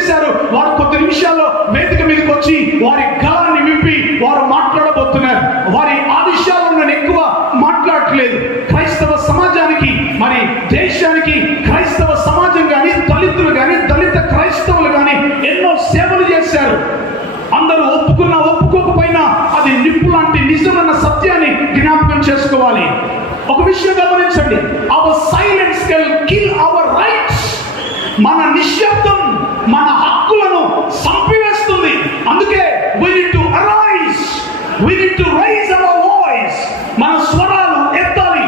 చేశారు, వారు కొద్ది నిమిషాల్లో వేదిక మీదకి వచ్చి వారి గళాన్ని విప్పి వారు మాట్లాడబోతున్నారు. వారి ఆదేశాలను నేను ఎక్కువ మాట్లాడట్లేదు. క్రైస్తవ సమాజానికి, మరి దేశానికి క్రైస్తవ సమాజం కానీ, దళితులు కానీ, దళిత క్రైస్తవులు కానీ ఎన్నో సేవలు చేశారు. అందరూ ఒప్పుకున్నా ఒప్పుకోకపోయినా అది నిప్పు లాంటి నిజమన్న సత్యాన్ని జ్ఞాపకం చేసుకోవాలి. ఒక విషయం గమనించండి, our silence can kill our rights. మన నిశ్శబ్దం మన హక్కులను చంపివేస్తుంది. అందుకే we need to arise, we need to raise our voice. మన స్వరాలు ఎత్తాలి.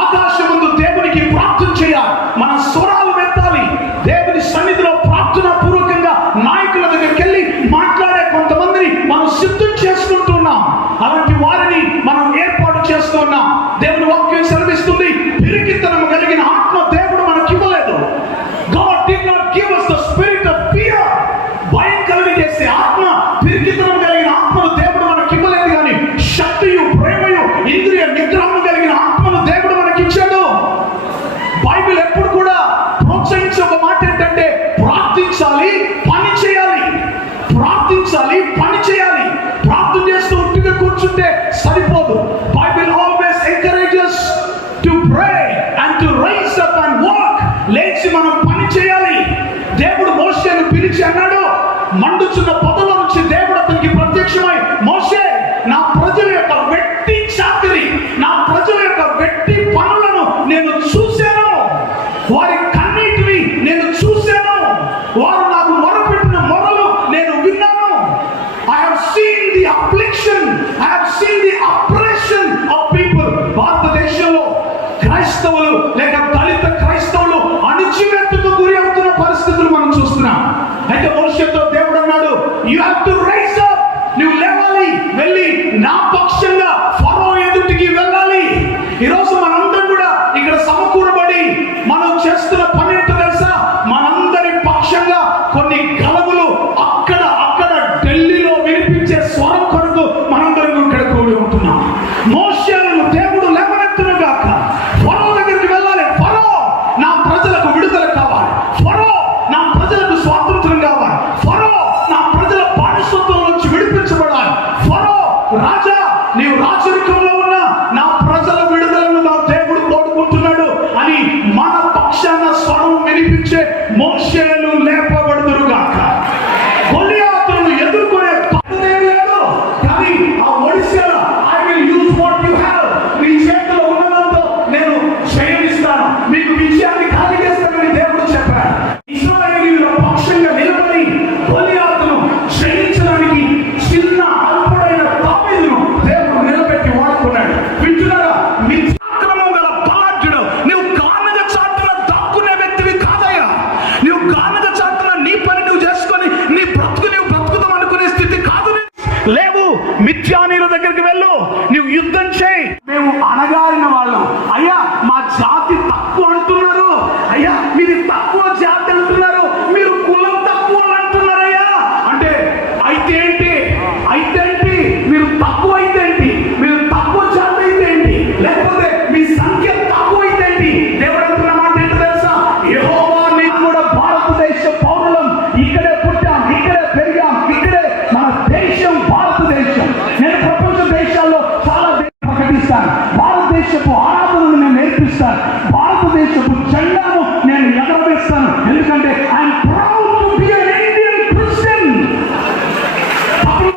ఆకాశమందు దేవునికి ప్రార్థన చేయాలి. మన స్వరాలు ఎత్తాలి. దేవుని సన్నిధిలో ప్రార్థన పూర్వకంగా నాయకుల దగ్గరికి వెళ్ళి మాట్లాడే కొంతమందిని మనం సిద్ధం చేసుకుంటున్నాం. అలాంటి వారిని మనం ఏర్పాటు చేస్తున్నాం. దేవుని వాక్యం సెలవిస్తుంది, పిరికితనం కలిగిన ఆత్మ దేవుడు మనకి ఇవ్వలేదు. God did not give us the spirit of fear. భయం కలిగజేసే ఆత్మ, పిరికితనం కలిగిన ఆత్మను దేవుడు మనకి ఇవ్వలేదు. కానీ శక్తియు, ప్రేమయు, ఇంద్రియ నిగ్రహం కలిగిన ఆత్మను దేవుడు మనకి ఇచ్చాడు. బైబిల్ ఎప్పుడు కూడా ప్రోత్సహించే ఒక మాట ఏంటంటే ప్రార్థించాలి, పని చేయాలి. ప్రార్థించాలి, పని చేయాలి. ప్రార్థన చేస్తూ ఉంటే కూర్చుంటే సరిపోదు. Bible always encourages to pray and to rise up and work. లేచి మనం పని చేయాలి. దేవుడు మోషేను పిలిచి అన్నాడు, మండుచున్న పొదల నుంచి దేవుడు అతనికి ప్రత్యక్షమై, మోషే, నా ప్రజల యొక్క వెట్టి చాకిరి, నా ప్రజల యొక్క వెట్టి పనులను నేను చూశాను, వారి కన్నీటిని నేను చూశాను, వారు నాకు మొరపెట్టిన మొరలు నేను విన్నాను. I have seen the affliction, I have seen the oppression of people. భారతదేశంలో క్రైస్తవులు లేక దళిత క్రైస్తవులు అణిచివేతకు గురి అవుతున్న పరిస్థితులు మనం చూస్తున్నాం. అయితే మోషేతో దేవుడు అన్నాడు, you have to rise up. నువ్వు లేవాలి, వెళ్ళి నా పక్షంగా ఫరో ఎదుటికి వెళ్ళాలి. ఈరోజు మనందరం కూడా ఇక్కడ సమకూడబడి మనం చేస్తున్న పని ఏంటో తెలుసా? మనందరి పక్షంగా కొన్ని గలములు అక్కడ ఢిల్లీలో వినిపించే స్వరం కొరకు మనందరం ఇక్కడ కూడి ఉంటున్నాం. మోషేను దేవుడు లేవనెత్తును గాక. ఫరో దగ్గరికి వెళ్ళాలి. ఫరో, నా ప్రజలకు విడుదల కావాలి. ఫరో, నా ప్రజలకు స్వాతంత్రం కావాలి. ఫరో, నా ప్రజల బానిసత్వం నుంచి విడిపించబడాలి. ఫరో, రాజా, నీవు రాజరికంలో ఉన్న నా ప్రజల విడుదలను నా దేవుడు కోరుకుంటున్నాడు అని మన పక్షాన స్వరం వినిపించే మోషేలు లేపబడుదురు గాక. గొలియాతును ఎదుర్కొనే పద్ధతి లేదు. కానీ ఆ ఒడిశాలో I will use what you have. నీ చేతిలో ఉన్నదంతో నేను జయమిస్తాను, మీకు విజయాన్ని కలిగిస్తానని దేవుడు చెప్పాడు. ఇశ్రాయేలీయుల పక్షంగా నిలబడి గొలియాతును జయించడానికి చిన్న అల్పుడైన దావీదును దేవుడు నిలబెట్టి వాడుకున్నాడు. వింటున్నారా? మిథ్యాక్రమం గల బలాఢ్యుడు. నువ్వు గానగ చాటున దాక్కునే వ్యక్తివి కాదయ్యా. నువ్వు గానగ చాటున నీ పని నువ్వు చేసుకొని నీ బ్రతుకు నువ్వు బ్రతుకుతాం అనుకునే స్థితి కాదు. లేవు, మిథ్యానీయుల దగ్గరికి వెళ్ళు, నువ్వు యుద్ధం చేయి. మేము అనగారిన వాళ్ళం. అయ్యా, మా జాతి తక్కువ అంటున్నారు. అయ్యా, మీది తక్కువ జాతి అంటున్నారు. మీరు కులం తక్కువ అంటున్నారయ్యా. అంటే అయితే ఏంటి? అయితే ఏంటి? మీరు తక్కువ అయితే ఏంటి? మీరు తక్కువ జాతి అయితే ఏంటి? లేకపోతే మీ సంఖ్య తక్కువ అయితే ఏంటి? దేవుడు అంటున్న మాట ఏంటో తెలుసా? యెహోవా, నీకు కూడా భారతదేశ పౌరులం, ఇక్కడే పుట్టాం, ఇక్కడే పెరిగాం, ఇక్కడే మన దేశం భారతదేశం. నేను ప్రపంచ దేశాల్లో చాలా ప్రకటిస్తాను. భారతదేశపు